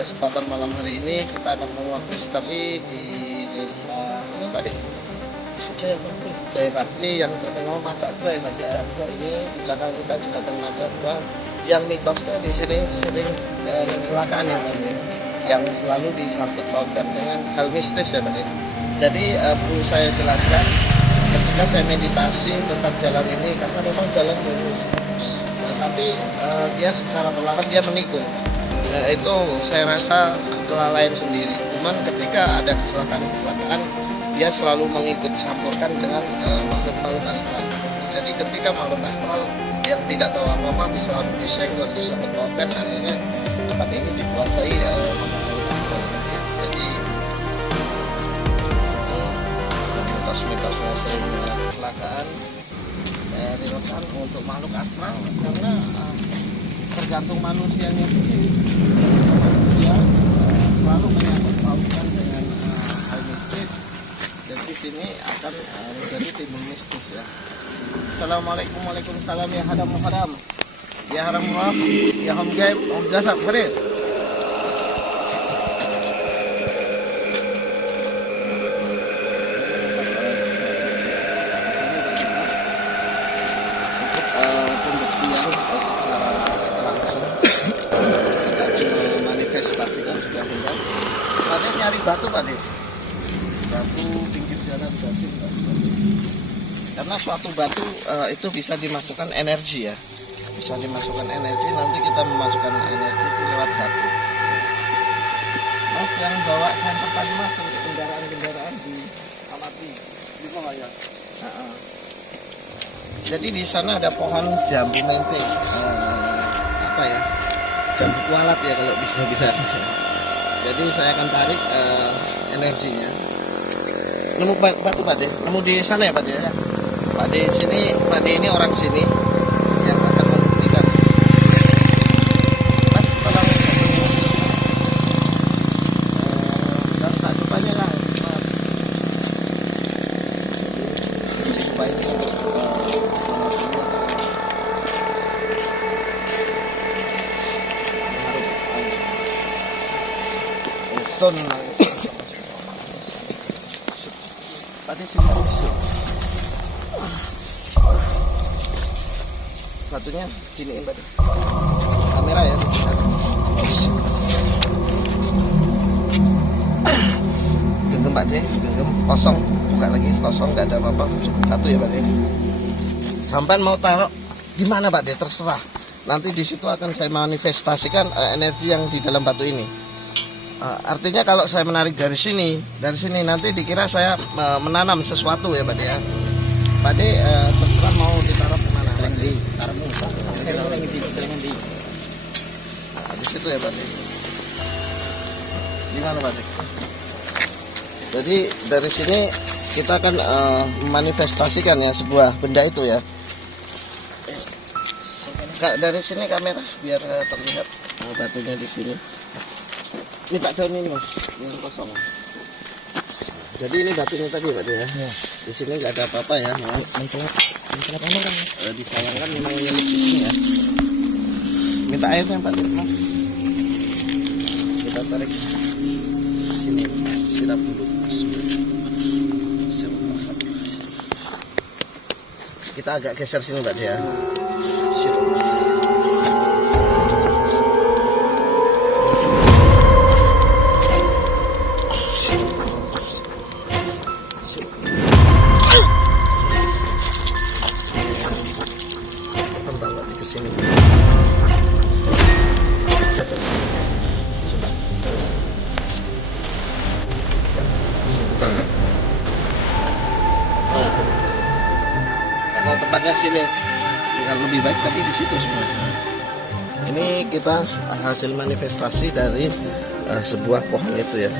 kesempatan malam hari ini kita akan tapi di desa ini Pak Dik, Jayapati yang terkenal masak buah ya Pak Dik. Ini di belakang kita juga akan masak buah yang mitosnya di sini sering kecelakaan ya Pak Dik, yang selalu disangkut pautkan dengan hal mistis ya Pak Dik. Jadi perlu saya jelaskan ketika saya meditasi tentang jalan ini, karena memang jalan lurus, tapi dia secara perlahan dia menikung. Itu saya rasa kelalaian sendiri. Cuman ketika ada kecelakaan dia selalu mengikut campurkan dengan makhluk-makhluk astral. Jadi ketika makhluk astral yang tidak tahu apa-apa selalu disenggol, disangkut pautkan, akhirnya tempat ini dikuasai makhluk astral. Jadi mitos-mitosnya sering kecelakaan dilakukan untuk makhluk astral karena tergantung manusianya sendiri. Manusia selalu menyangkut pautkan dengan hal mistis, dan di sini akan menjadi timbul mistis ya. Assalamualaikum, waalaikumsalam ya hadam hadam ya haram roh ya hom gaib om jasad berit. Sudah benar. Tadi nyari batu Pak Dik, batu pinggir jalan Jasin, karena suatu batu itu bisa dimasukkan energi ya, bisa dimasukkan energi. Nanti kita memasukkan energi itu lewat batu. Mas yang bawa senter tadi Mas untuk kendaraan di Amati di bawah ya. Jadi di sana ada pohon jambu mente, apa ya, jambu kualat ya kalau bisa. Jadi saya akan tarik energinya. Nemu batu Pak Dik, nemu di sana ya Pak Dik ya. Pak Dik sini, Pak Dik ini orang sini yang akan membuktikan. Mas tolong tak cupanya lah. Cupa ini son pada sini batunya giniin Pak Dik, kamera ya, genggam Pak Dik, genggam kosong, buka lagi kosong, nggak ada apa-apa, satu ya Pak Dik. Sampai mau taruh di mana Pak Dik terserah, nanti di situ akan saya manifestasikan energi yang di dalam batu ini. Artinya kalau saya menarik dari sini nanti dikira saya menanam sesuatu ya Pak Dik ya. Pak Dik terserah mau ditaruh kemana. Di situ ya Pak Dik. Di mana Pak Dik? Jadi dari sini kita akan memanifestasikan ya sebuah benda itu ya. Dari sini kamera biar terlihat batunya di sini. Ini Pak daun ini Mas, yang kosong. Jadi ini batunya tadi Pak ya. Di sini nggak ada apa-apa ya. Mencelap apa kan? Disayangkan memang milik di sini ya. Minta airnya Pak Mas. Kita tarik sini, siram dulu. Kita agak geser sini Pak ya. Kalau tempatnya sini kalau lebih baik tapi di situ semua. Ini kita hasil manifestasi dari sebuah pohon itu ya.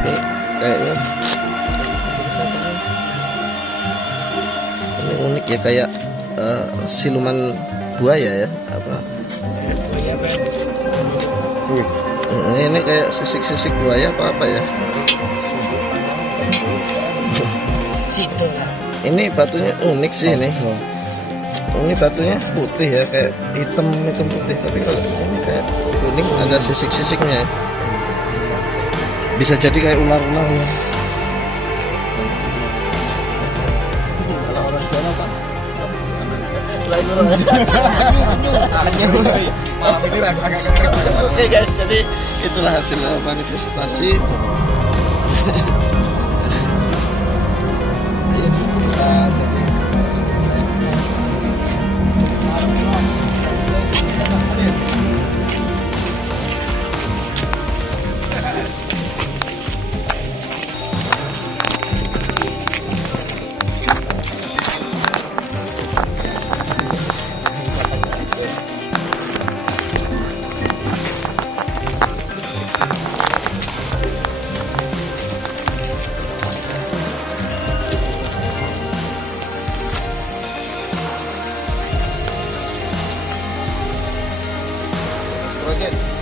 Ini kayaknya ini unik ya, kayak siluman buaya ya, apa? Ini kayak sisik-sisik buaya apa ya? Ini batunya unik sih ini. Ini batunya putih ya, kayak hitam putih, tapi kalau ini kayak kuning, ada sisik-sisiknya ya. Bisa jadi kayak ular-ular ya. Kalau orang Jawa Pak, oke guys, jadi itulah hasil manifestasi.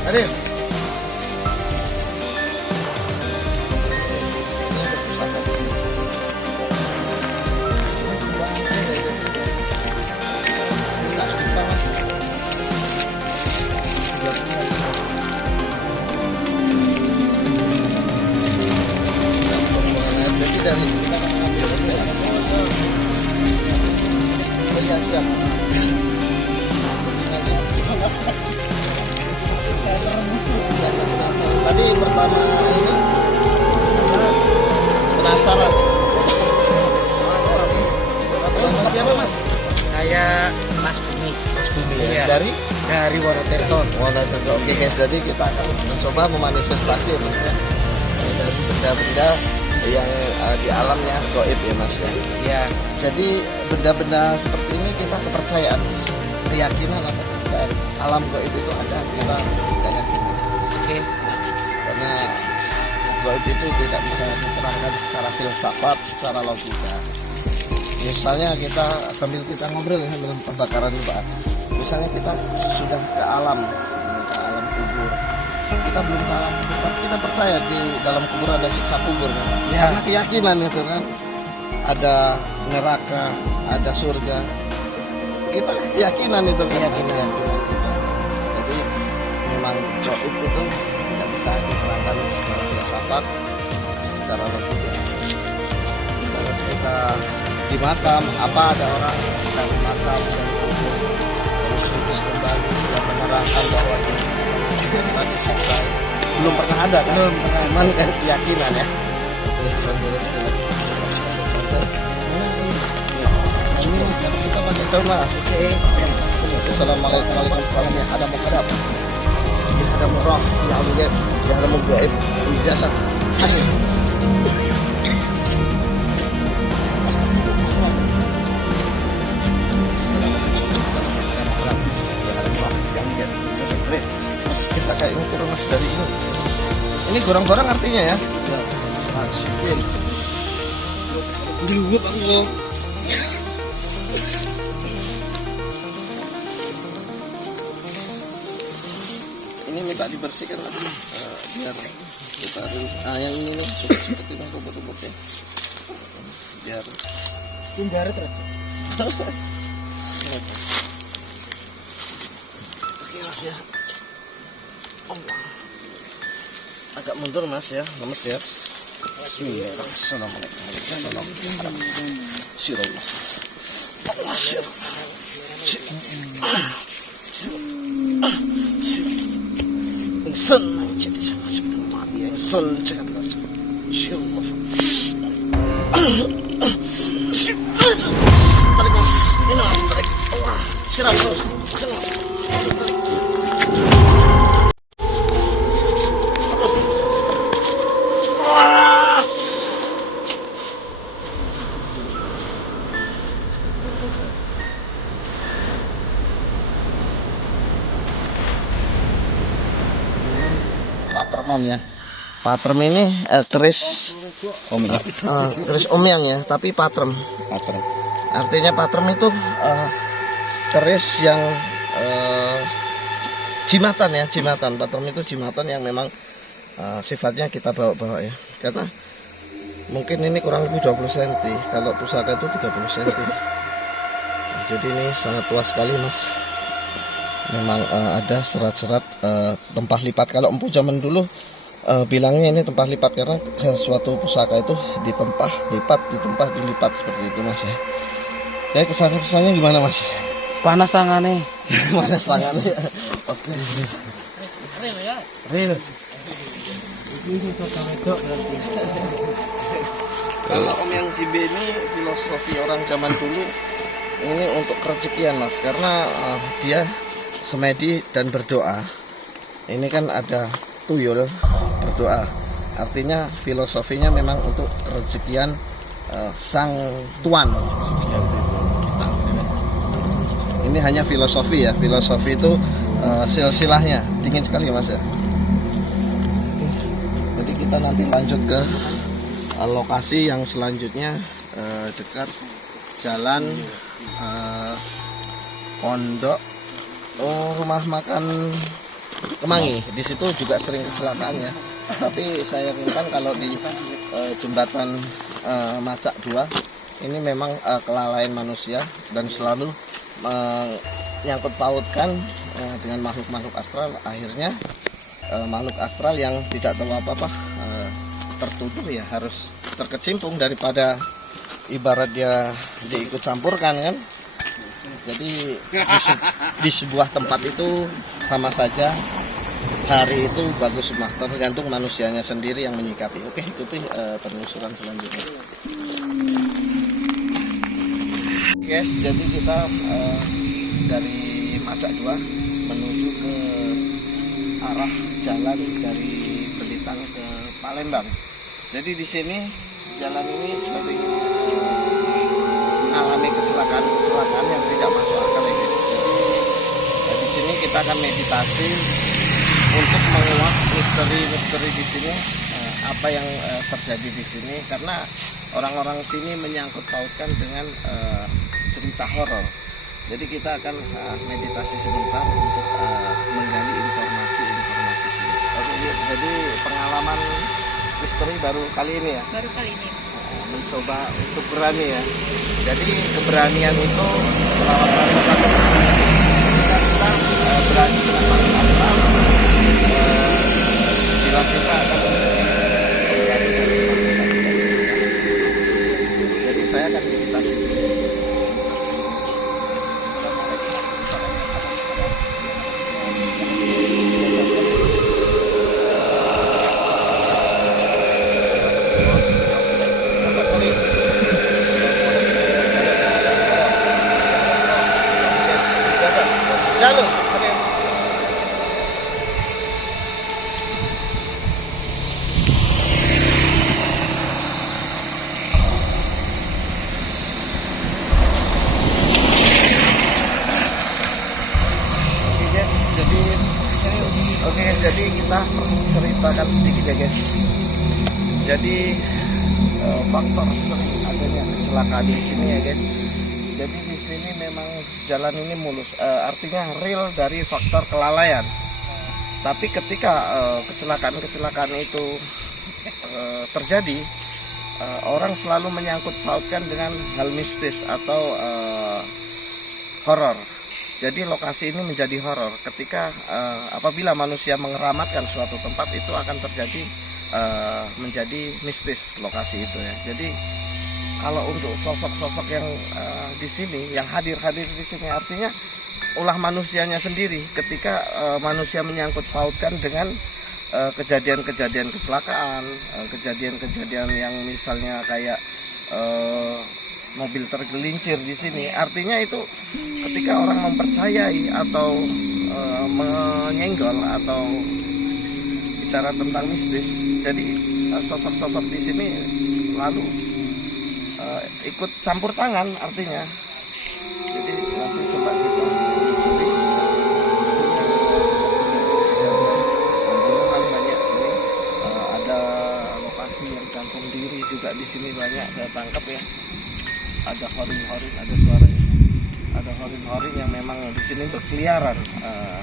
Hadir. Dari kita siap. Tadi pertama ini penasaran. Siapa Mas? Saya Mas Bumi. Ya. Dari Wonotirto. Oke guys, jadi kita akan mencoba memanifestasi ya Mas ya. Dari benda-benda yang di alamnya gaib ya Mas ya. Ya. Jadi benda-benda seperti ini kita kepercayaan, keyakinan atau kepercayaan alam gaib itu ada, kita yakin. Oke. Karena gaib itu tidak bisa diterangkan secara filsafat, secara logika. Misalnya kita sambil kita ngobrol ya dalam pembakaran Pak. Misalnya kita sudah ke alam kubur. Kita belum ke alam kubur, tapi kita percaya di dalam kubur ada siksa kubur kan. Ya. Karena keyakinan itu kan. Ada neraka, ada surga. Kita keyakinan itu keyakinan. Jadi memang gaib itu tidak bisa diterangkan secara filsafat, secara logika. Kalau kita di makam, apa ada orang kita di makam dan kubur terus putus kembali yang menerangkan bahwa kita disiksa. Belum pernah ada kan? Belum pernah. Cuman kan keyakinan ya. Ini kita pakai doa. Assalamualaikum warahmatullahi wabarakatuh. Ya ada mukarab, ya ada murah, ya ada ya ada mugaib, jasa. Hadir. Kita kayak ini kurang mas dari ini. Ini gorong-gorong artinya ya. Masukin. Dulu aku. Ini minta dibersihkan lagi biar kita yang ini nih seperti rumput-rumput ya. Biar Sumber terus. Oke mas ya. Allah. Agak mundur mas ya, lemes ya. Bismillahirrahmanirrahim. Sirullah. Allah sirullah. Insan jadi sama seperti mati. Insan jangan lagi. Sirullah. Tarik mas. Ini mas tarik. Allah. Siram terus. Siram. Ya. Patrem ini keris omyang ya, tapi patrem. Artinya patrem itu keris yang jimatan ya, jimatan. Patrem itu jimatan yang memang sifatnya kita bawa-bawa ya. Karena mungkin ini kurang lebih 20 cm, kalau pusaka itu 30 cm. Jadi ini sangat luas sekali mas. Memang ada serat-serat tempah lipat. Kalau empu zaman dulu bilangnya ini tempah lipat karena suatu pusaka itu ditempah lipat, ditempah dilipat seperti itu mas ya. Jadi kesan-kesannya gimana mas? Panas tangannya. Panas tangannya. Oke. Real ya. Real. Ini tukang wedok berarti. Kalau Om yang Cibe ini filosofi orang zaman dulu ini untuk kerezekian mas, karena dia semedi dan berdoa. Ini kan ada tuyul berdoa, artinya filosofinya memang untuk kerezekian sang tuan. Ini hanya filosofi ya, filosofi itu silsilahnya dingin sekali mas ya. Jadi kita nanti lanjut ke lokasi yang selanjutnya dekat jalan pondok rumah makan Kemangi. Di situ juga sering kecelakaan ya. Tapi saya yakinkan kalau di jembatan Macak 2 ini memang kelalaian manusia dan selalu menyangkut pautkan dengan makhluk-makhluk astral. Akhirnya makhluk astral yang tidak tahu apa-apa tertuduh ya harus terkecimpung daripada ibarat dia diikut campurkan kan. Jadi di sebuah tempat itu sama saja hari itu bagus semua, tergantung manusianya sendiri yang menyikapi. Oke, ikuti penelusuran selanjutnya. Guys, jadi kita dari Macak 2 menuju ke arah jalan dari Belitang ke Palembang. Jadi di sini jalan ini sering alami kecelakaan yang tidak masuk akal ya guys. Jadi di sini kita akan meditasi untuk menguak misteri di sini, apa yang terjadi di sini, karena orang-orang sini menyangkut pautkan dengan cerita horor. Jadi kita akan meditasi sebentar untuk menggali informasi sini. Oke, jadi pengalaman misteri baru kali ini ya? Baru kali ini. Mencoba untuk berani ya. Jadi keberanian itu melawan rasa takut. Ketika kita berani melawan rasa bila kita akan jadi saya akan meditasi. Jalur. Jadi kita perlu ceritakan sedikit ya guys. Jadi faktor sering adanya kecelakaan di sini ya guys. Jadi di sini memang jalan ini mulus, artinya real dari faktor kelalaian. Tapi ketika kecelakaan itu terjadi, orang selalu menyangkut pautkan dengan hal mistis atau horor. Jadi lokasi ini menjadi horor ketika apabila manusia mengeramatkan suatu tempat, itu akan terjadi menjadi mistis lokasi itu ya. Jadi kalau untuk sosok-sosok yang di sini, yang hadir di sini, artinya ulah manusianya sendiri ketika manusia menyangkut pautkan dengan kejadian-kejadian kecelakaan, kejadian-kejadian yang misalnya kayak mobil tergelincir di sini. Artinya itu ketika orang mempercayai atau menyenggol atau bicara tentang mistis, jadi sosok-sosok di sini lalu ikut campur tangan artinya. Jadi nanti coba kita telusuri. Pembunuhan banyak sini, ada lokasi yang gantung diri juga di sini banyak saya tangkap ya. Ada horing-horing, ada suaranya. Ada horing-horing yang memang di sini berkeliaran.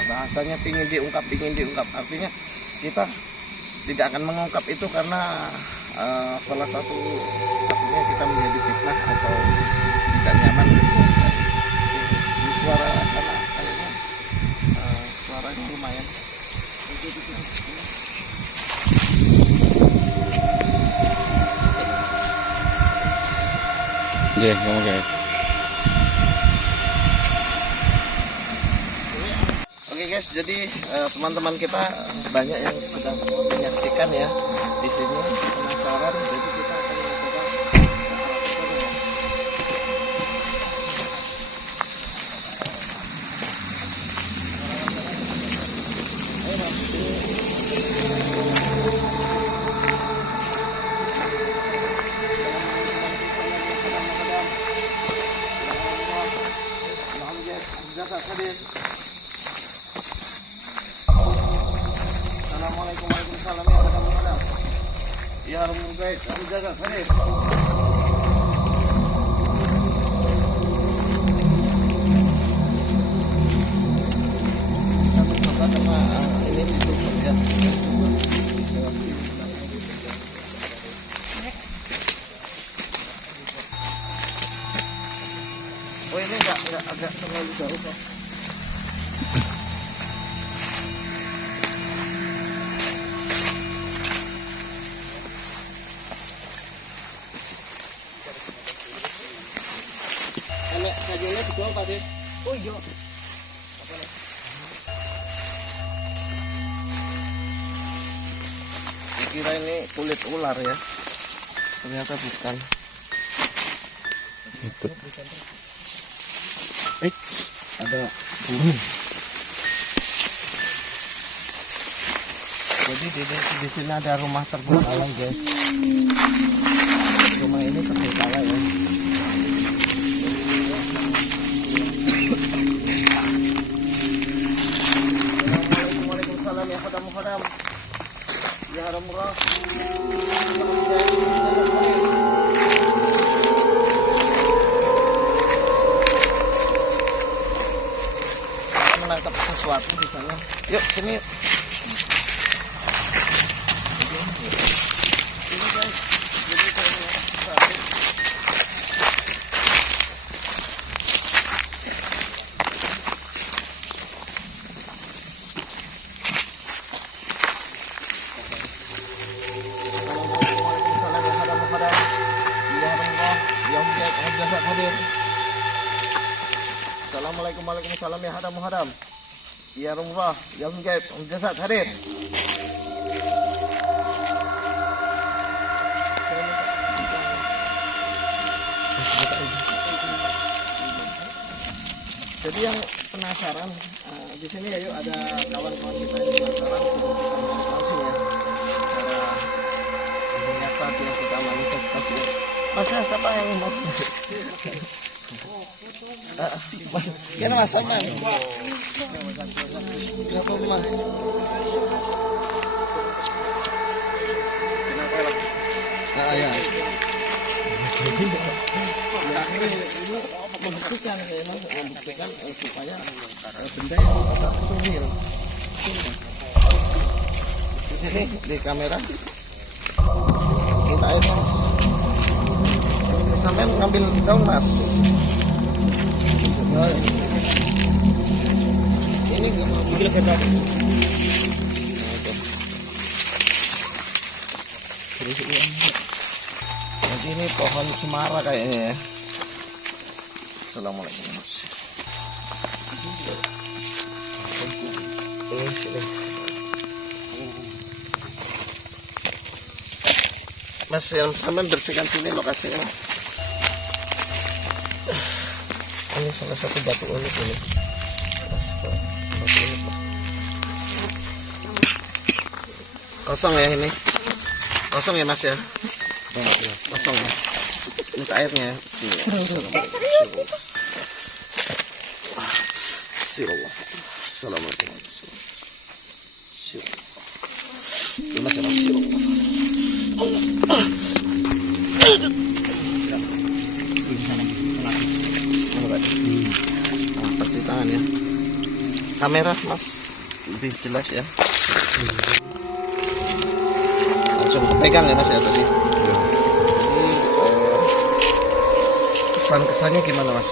Bahasanya pingin diungkap. Artinya kita tidak akan mengungkap itu karena salah satunya kita menjadi fitnah atau tidak nyaman. suara sana kayaknya suaranya lumayan. Iya, kamu guys. Oke guys, jadi teman-teman kita banyak yang sudah menyaksikan ya di sini, penasaran, jadi kita akan mencoba. Assalamualaikum warahmatullahi wabarakatuh. Ya Rabbul Bait, aku jaga hadir. Kita mencoba karena ini ditutup ya. Oh ini enggak agak terlalu jauh kok. Enak kajolnya juga Pak Deh. Oh iya. Kira ini kulit ular ya. Ternyata bukan. Itu. Ada burung. Jadi di sini ada rumah terbengkalai guys. Rumah ini terbengkalai ya. Waalaikumsalam ya khadam. Ya haram murah. Menangkap sesuatu di sana. Yuk sini yuk. Ini guys. Jadi saya Assalamualaikum warahmatullahi ya hadam muhadam. Ya Rasulullah, ya Mujaib, jasad hadir. Jadi yang penasaran di sini ya yuk ada kawan-kawan kita yang penasaran langsung ya. Ternyata yang kita manifestasi. Mas siapa yang mau? Kan Mas Saman. Ya apa Mas? Kenapa lah? Ah ya. Ini membuktikan ya Mas, membuktikan supaya benda yang kita real. Di sini di kamera kita Mas. Sampai ngambil daun Mas. Ini gila kita. Jadi ini pohon cemara kayaknya ya. Assalamualaikum Mas. Mas yang sampai bersihkan sini lokasinya. Ini salah satu batu unik ini. Batu unik. Kosong ya ini. Kosong ya Mas ya. Kosong ya. Ini airnya. Bismillah. Assalamualaikum. Mas ya Mas. Pasti tangan ya. Kamera Mas lebih jelas ya. Langsung pegang ya Mas ya tadi. Kesan-kesannya gimana Mas?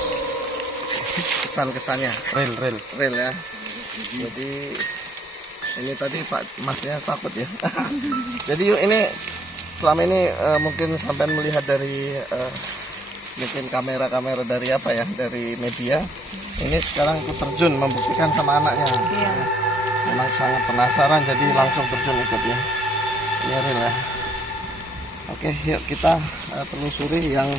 kesan-kesannya. Real. Real ya. Jadi ini tadi Pak Masnya takut ya. Jadi yuk ini selama ini mungkin sampai melihat dari mungkin kamera-kamera dari apa ya, dari media. Ini sekarang ikut terjun membuktikan sama anaknya. Iya. Memang sangat penasaran jadi langsung terjun ikut ya. Ini real ya. Oke, yuk kita telusuri yang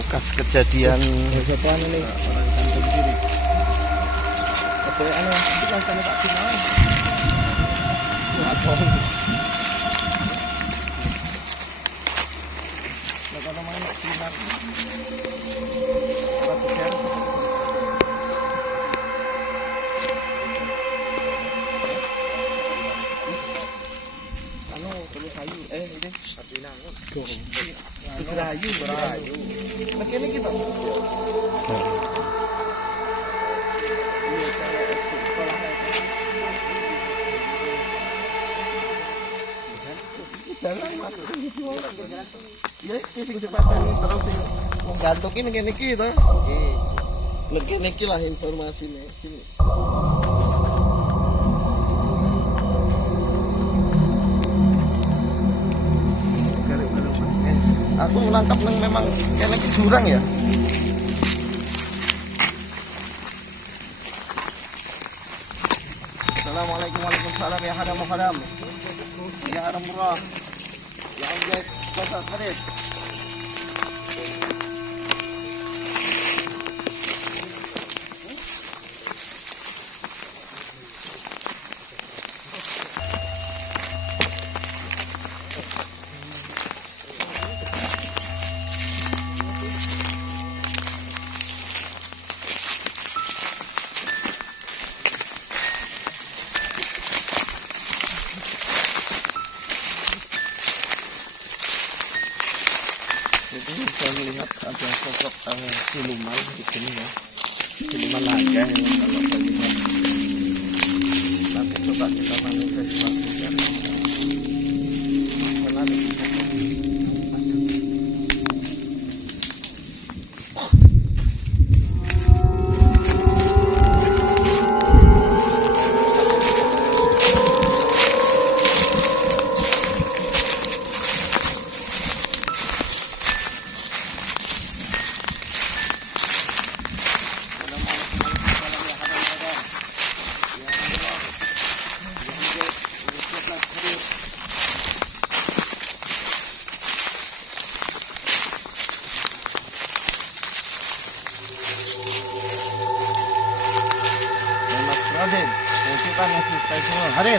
bekas kejadian Siapa ini? orang kampung kiri. Oke, itu kan sama Pak Cina. Berayu. Begini kita. Iya, saya sekolah jalan masuk ya sing cepatan terus sing nggantukin ngene iki to. Nggih. Ngene iki lah informasine. Aku menangkap nang memang kene iki jurang ya. Assalamualaikum waalaikumsalam ya hadam hadam. Ya hadam murah. Ya amjad Ustaz Farid. Jadi saya melihat ada sosok siluman di sini ya, siluman naga yang kalau saya lihat. Nanti coba kita manifestasikan. Menarik. Hadir, kita masih semua hadir.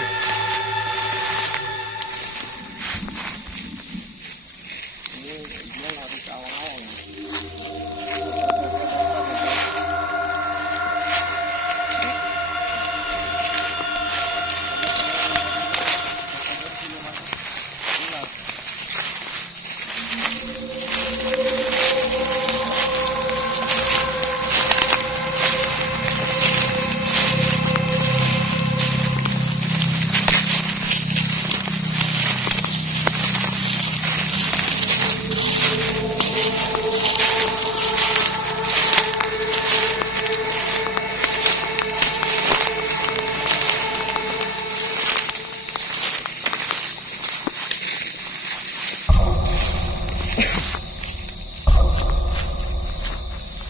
Ini dia harus awal-awal.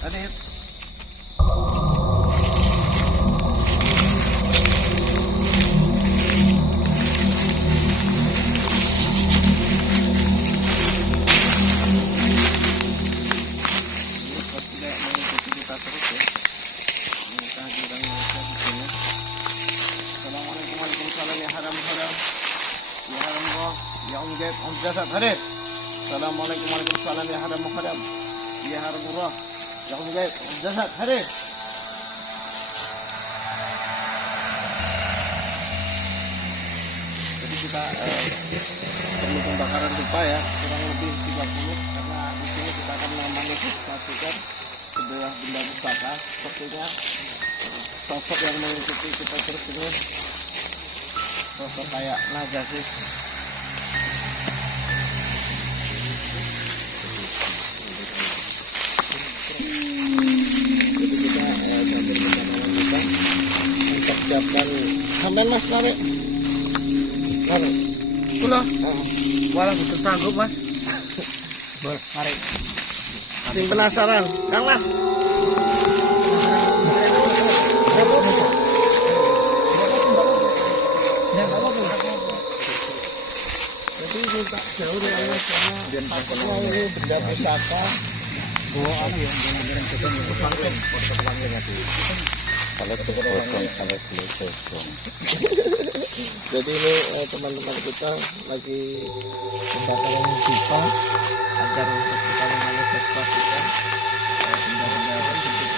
Hadir. Tidak mengikuti kita terus ya. Ini kehadiran mereka di sini. Assalamualaikum waalaikumsalam ya haram haram. Ya haram roh. Ya umjad umjasad hadir. Assalamualaikum waalaikumsalam ya haram haram. Ya haram roh. Ya umjad umjasad hadir. Jadi kita perlu pembakaran dupa ya, kurang lebih 30 karena di sini kita akan memanifestasikan sebuah benda pusaka. Sepertinya sosok yang mengikuti kita terus ini sosok kayak naga sih. Jadi kita sambil siapkan sampean Mas narik. Narik. Kula. Nah, Walah betul sanggup, Mas. Boleh, mari. sing penasaran, Kang Mas. Jadi minta jauh dari Mas karena takutnya ini benda pusaka. Jadi ini teman-teman kita lagi mendapatkan pipa agar untuk kita memanifestasikan benda-benda tersebut.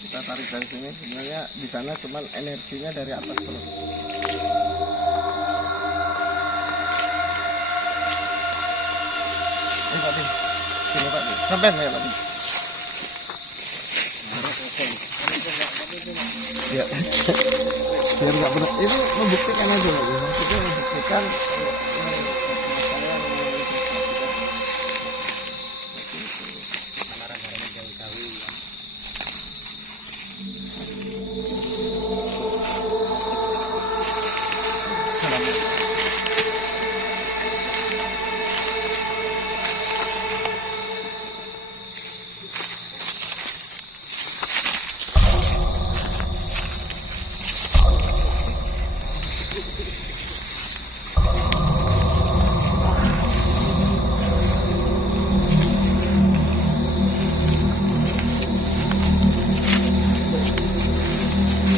Kita tarik dari sini, sebenarnya di sana cuman energinya dari atas terus. Pak Din, sini Pak Din, sampai saya Pak Din. Ya, biar nggak benar. Itu membuktikan aja Pak Din, maksudnya membuktikan.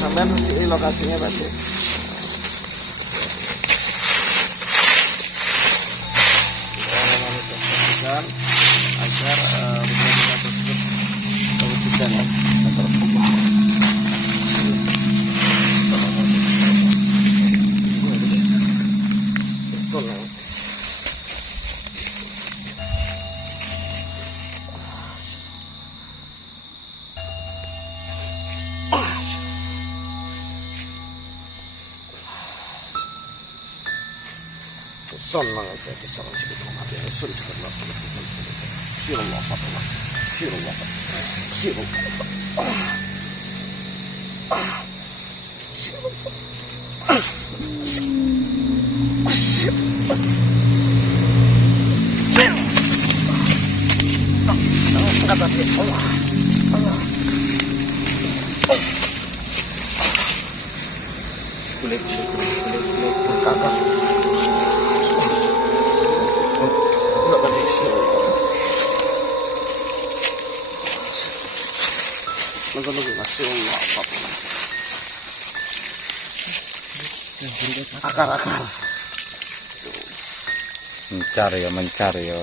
Sampai di lokasinya Pak Cik. Kita memanifestasikan agar benda-benda tersebut terwujudkan ya. Son banget saya kesal sedikit mati Rasul sallallahu alaihi wasallam. Firullah Fatullah. Firullah. Kulit kakak. Nunggu Masya Allah akar-akar mencar ya ya.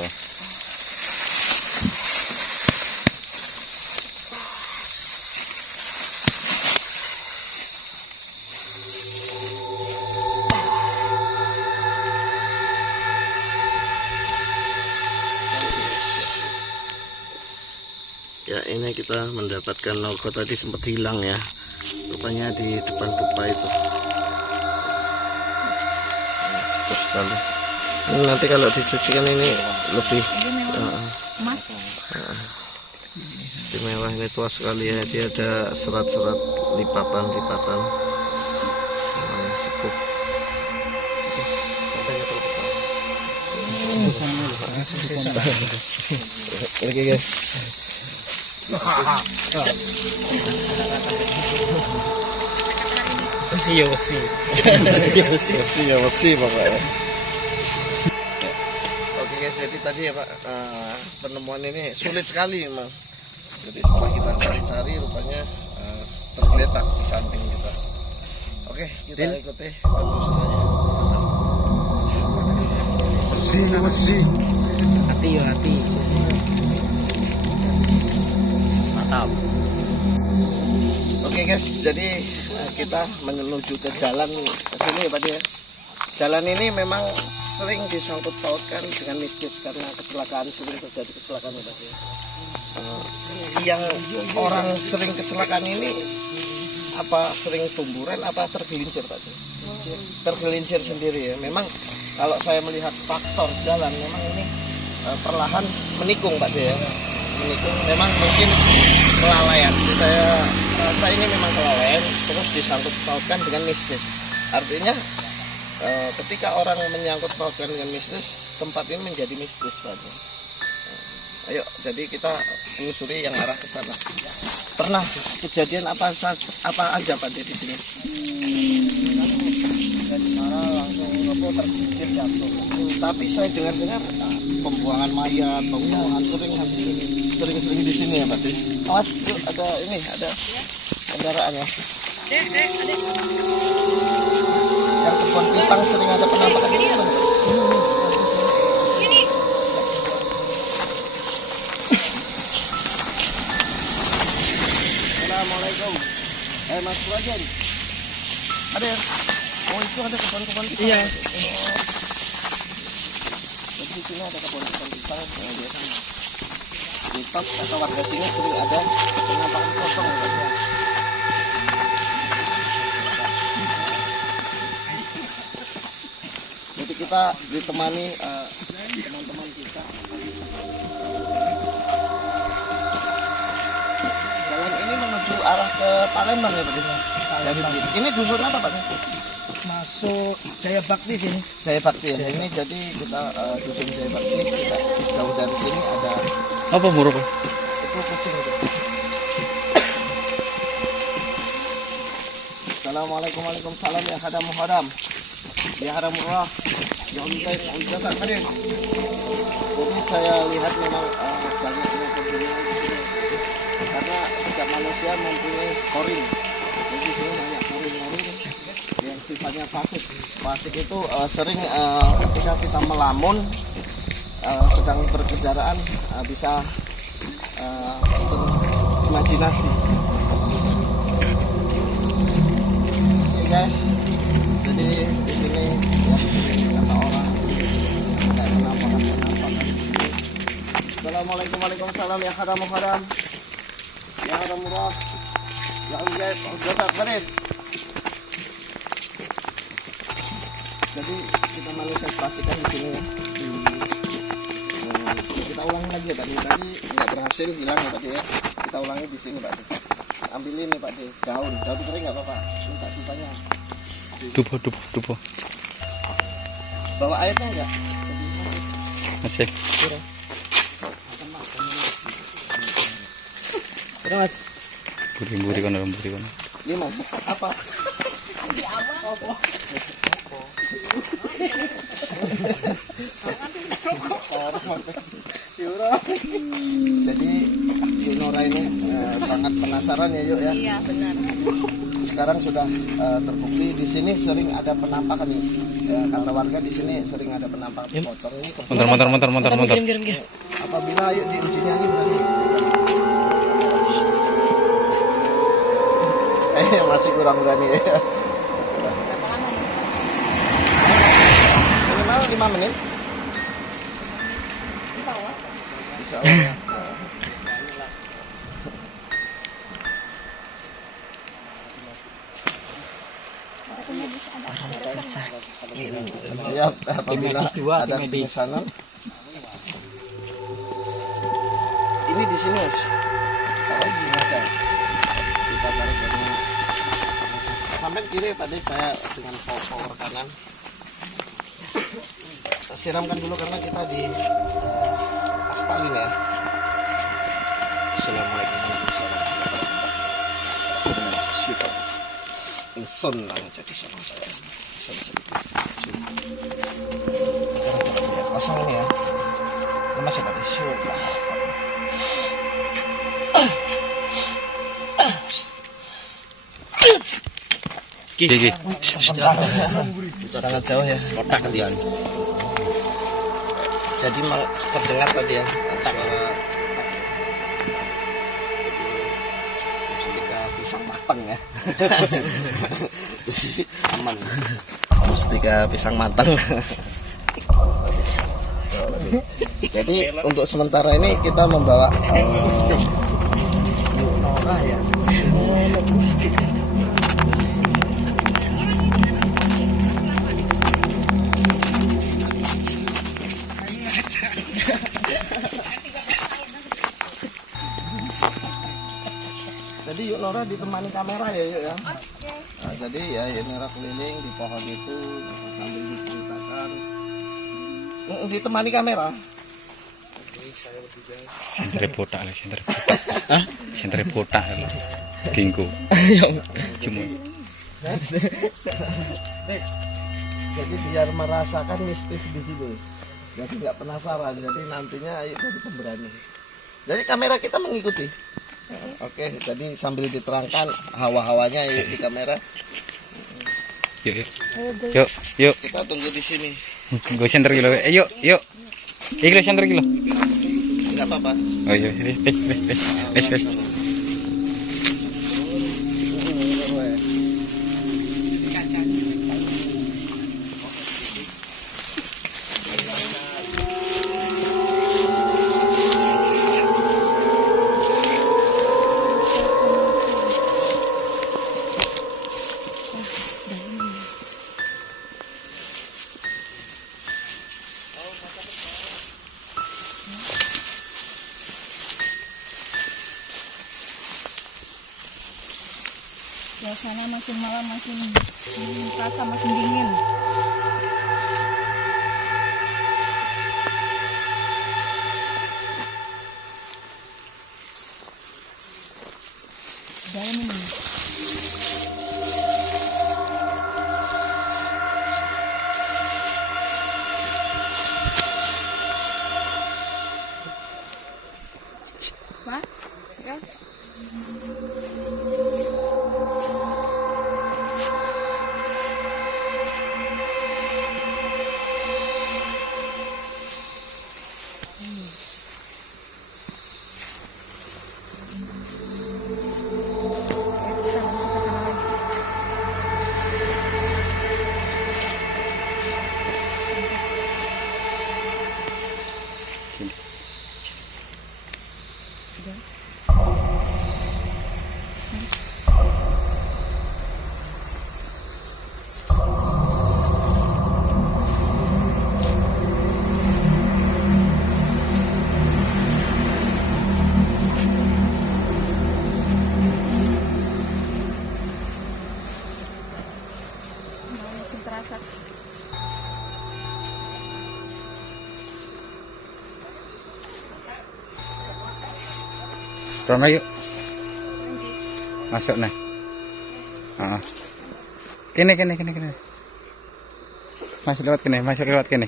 Ini kita mendapatkan logo tadi sempat hilang ya, rupanya di depan dupa itu. Sekali. Ini nanti kalau dicucikan ini lebih Mas. Istimewa, ini tua sekali ya, dia ada serat-serat lipatan-lipatan sepuh. Oke guys. Besi pokoknya. Oke guys, jadi tadi ya Pak, penemuan ini sulit sekali memang. Jadi setelah kita cari-cari rupanya tergeletak di samping kita. Oke, kita ikuti penelusurannya. Besi. Hati. Mantap. Oke guys, jadi kita menuju ke jalan sini ya Pak ya. Jalan ini memang sering disangkut pautkan dengan mistis karena sering terjadi kecelakaan ya Pak ya. Yang orang sering kecelakaan ini apa sering tumburan apa tergelincir Pak ya? Tergelincir sendiri ya. Memang kalau saya melihat faktor jalan memang ini perlahan menikung Pak ya. Menikung memang mungkin kelalaian sih, saya Masa ini memang kelalen, terus disangkut pautkan dengan mistis. Artinya ketika orang menyangkut pautkan dengan mistis, tempat ini menjadi mistis, Pak. Ayo, jadi kita telusuri yang arah ke sana. Pernah kejadian apa aja Pak di sini? Dari sana langsung tergelincir jatuh. Tapi saya dengar-dengar pembuangan mayat, pembuangan sering di sini ya Pak. Awas, tuh ada kendaraan ya. Yang kebun pisang sering ada penampakan ini kan? Assalamualaikum. Mas Wajan. Ada ya? Oh itu ada kebun-kebun pisang. Iya. Jadi di sini ada kebun-kebun pisang. Mitos kata warga sini sering ada penampakan kosong ya. Jadi kita ditemani teman-teman kita. Jalan ini menuju arah ke Palembang ya Pak. Ini dusun apa Pak? Masuk Jaya Bakti sini. Jaya Bakti ya. Ini jadi kita dusun Jaya Bakti. Kita jauh dari sini ada Apa murah Pak? itu kucing itu. Assalamualaikum waalaikumsalam ya hadam muhadam. Ya haram murah. Ya untai jasa hadir. Jadi saya lihat memang banyaknya pegunungan di sini. Karena setiap manusia mempunyai korin. Jadi di sini banyak korin-korin yang sifatnya fasik. Fasik itu sering ketika kita melamun sedang berkendaraan bisa berimajinasi. Oke guys, jadi di sini ya, kata orang nggak kenapa. Assalamualaikum waalaikumsalam ya haram muhadam. Ya haram murah. Ya unjay, jasa karim. Jadi kita manifestasikan di sini ya. Kita ulangi lagi ya tadi nggak berhasil hilang ya Pak ya. Kita ulangi di sini Pak. Ambil ini Pak daun kering nggak apa-apa. Minta dupanya. Dupo. Bawa airnya enggak? Masih. Terus Buri kan. 5 apa? Jadi Yunora ini sangat penasaran ya Yuk ya. Iya benar. Sekarang sudah terbukti di sini sering ada penampakan nih. Ya, kata warga di sini sering ada penampakan potong ini. Montar. Apabila yuk diuji nyanyi berarti. Masih kurang berani ya. Berapa lama nih? Minimal 5 menit. Di bawah. Insya Allah. Ya. Siap apabila ada pesanan. Ini di sini Mas. Kalau di sini aja. Kita tarik dari sampai kiri tadi saya dengan power kanan. Siramkan dulu karena kita di aspal ini ya. Assalamualaikum warahmatullahi wabarakatuh. Insun lah jadi sama saya. Kosong ini ya. Ini masih ada syukur. Gigi. Sangat jauh ya. Kotak dia. Jadi terdengar tadi ya suara mustika pisang matang ya. Jadi aman. Mustika pisang matang. Jadi untuk sementara ini kita membawa Nora ya. Jadi Yuk Nora kita ditemani kamera ya yuk ya. Oke. Nah, jadi ya ini keliling di pohon itu sambil diceritakan. Ditemani kamera. Sentripota lah, sentripota. Hah? Sentripota lah. Tinggu. Cuma. Jadi biar merasakan mistis di sini. Jadi nggak penasaran. Jadi nantinya ayo jadi pemberani. Jadi kamera kita mengikuti. Oke, jadi sambil diterangkan hawa-hawanya yuk di kamera. Yuk, yuk. Yuk, yuk. Kita tunggu di sini. Gue center kilo. Yuk, yuk. Kilo center kilo. Nggak apa-apa. Oh iya, wes. Biasanya makin malam makin terasa makin dingin. Dalam ini. Mas, ya. Kita masuk ke sana lagi. Makin terasa. Rono yuk. Masuk nih. Kene. Masuk lewat kene.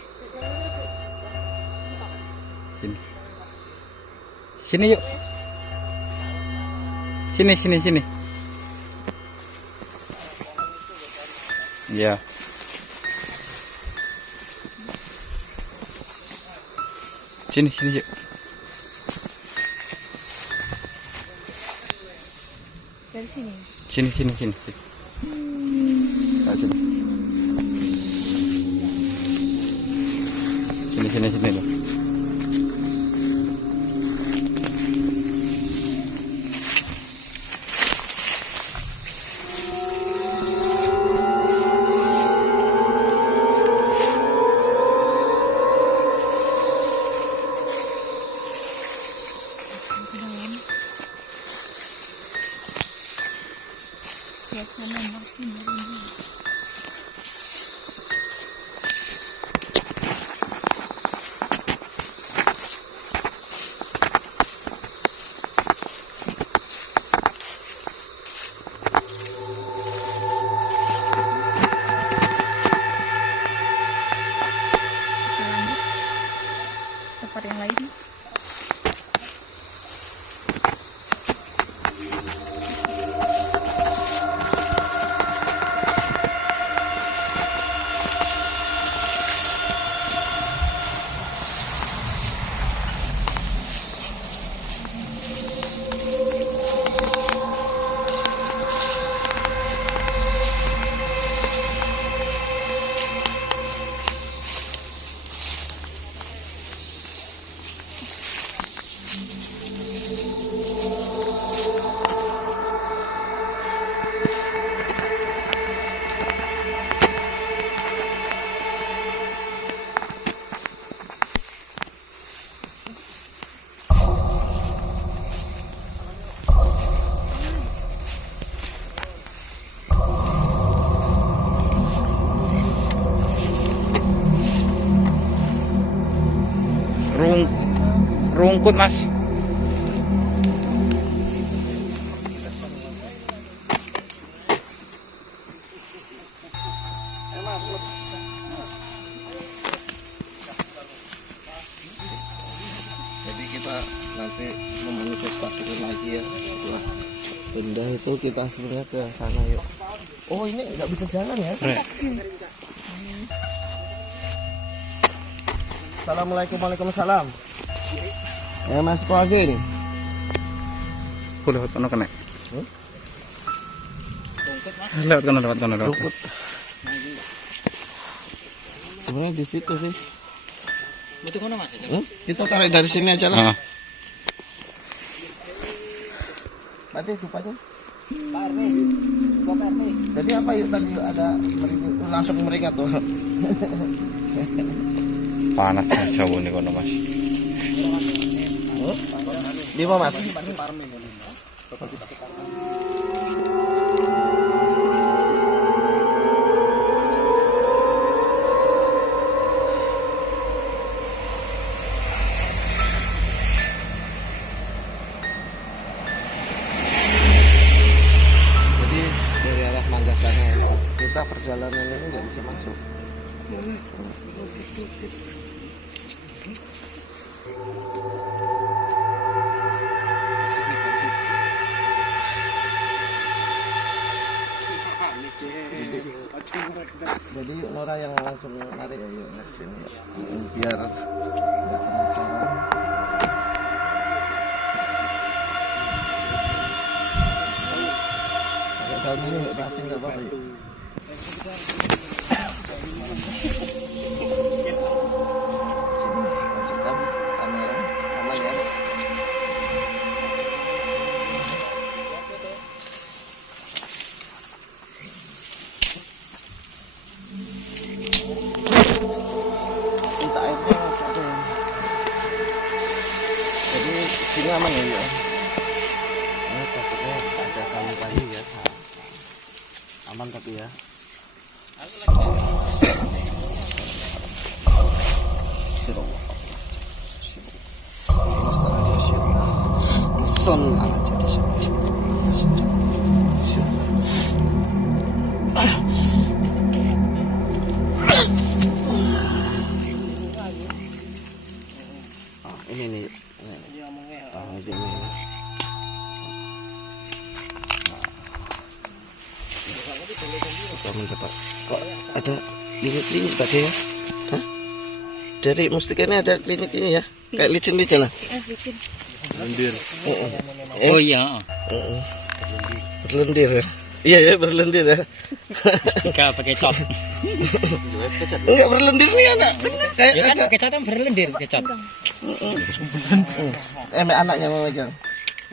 Sini yuk. Sini. Ya. Sini yuk. Dari sini. Sini. Nah, sini. Sini loh. Ke dalam. Biasanya makin merinding. Mengungkut mas. Jadi kita nanti memanifestasikan lagi ya. Setelah pindah itu kita sebenarnya ke sana yuk. Oh ini nggak bisa jalan ya? Assalamualaikum, waalaikumsalam. Ya Mas Kozin. Lewat kono kena. Lewat kono. Rukut. Sebenarnya di situ sih. Betul kono Mas. Kita tarik dari sini aja lah. Ah. Berarti rupanya. Pak RW. Pak RW. Jadi apa yuk tadi yuk ada langsung meringat tuh. Panas jauh nih kono mas. Di mana Mas? Jadi dari arah Mangga sana kita perjalanan ini nggak bisa masuk. Jadi Nora yang langsung narik ya yuk sini ya. Biar nggak penasaran. Agak daun ini nggak basing nggak apa-apa yuk. Sini tancapkan kamera aman ya. Minta airnya satu. Jadi sini aman ya yuk. Ini takutnya ada kayu-kayu ya. Aman tapi ya. Son anak jadi ini nih. Ini. Kamu dapat kok ada klinik-klinik tadi ya? Hah? Dari mustika ini ada klinik ini ya? Kayak licin-licin lah. Lendir. Oh iya. Berlendir ya? Iya ya berlendir ya. Mustika pakai cat. Enggak berlendir nih anak. Kayak Ya kan agak pakai cat kan berlendir pakai cat. anaknya mau megang.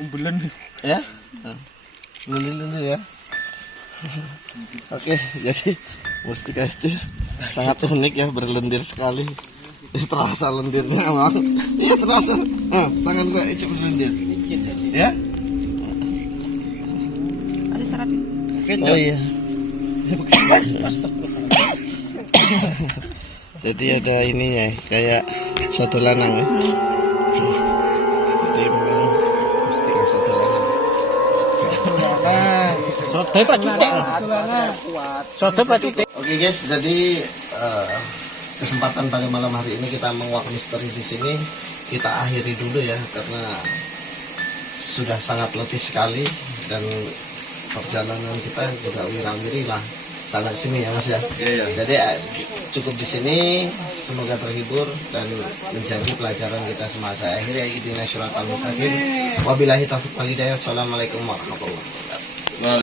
Umbelan. Ya? Lendir-lendir ya. Oke, jadi mustika itu sangat unik ya, berlendir sekali. Terasa lendirnya emang. Iya terasa. Tangan gua itu berlendir. Ya? Ada serat. Oh iya. Jadi ada ini ya, kayak satu lanang ya. Jadi memang mustika satu lanang. Soto Pak Cutek. Soto Pak Cutek. Oke guys, jadi kesempatan pada malam hari ini kita menguak misteri di sini kita akhiri dulu ya karena sudah sangat letih sekali dan perjalanan kita juga wirawiri lah sana sini ya Mas ya. Jadi cukup di sini, semoga terhibur dan menjadi pelajaran kita semasa. Akhirnya ini surat Al-Mustaqim. Wabillahi taufiq wal hidayah. Wassalamualaikum warahmatullahi wabarakatuh.